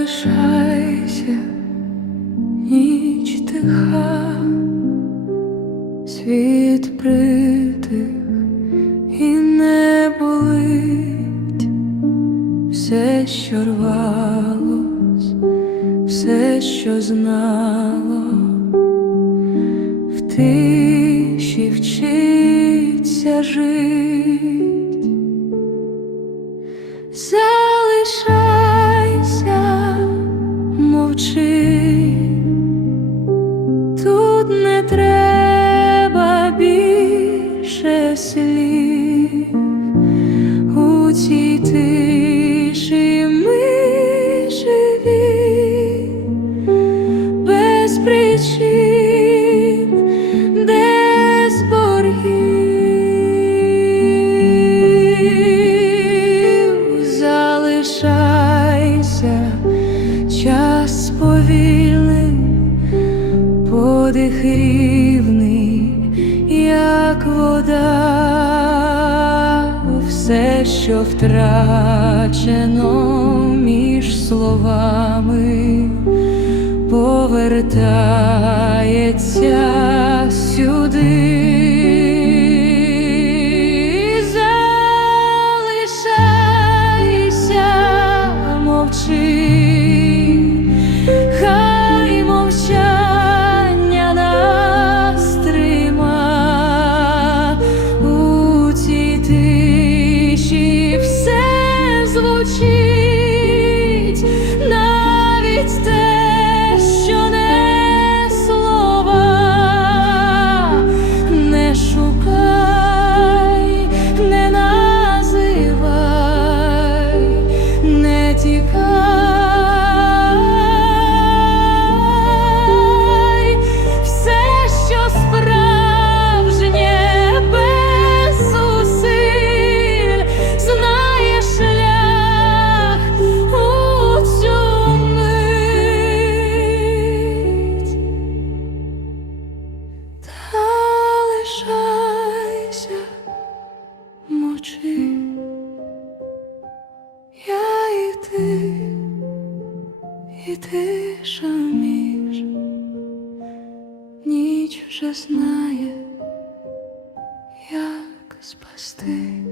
залишайся, ніч тиха, світ притих і не болить. Все, що рвалось, все, що знало, в тиші вчиться жить. Мовчи, тут не треба більше слів подих рівний, як вода, все, що втрачено між словами, повертається сюди. і тиша між, ніч вже знає, як спасти.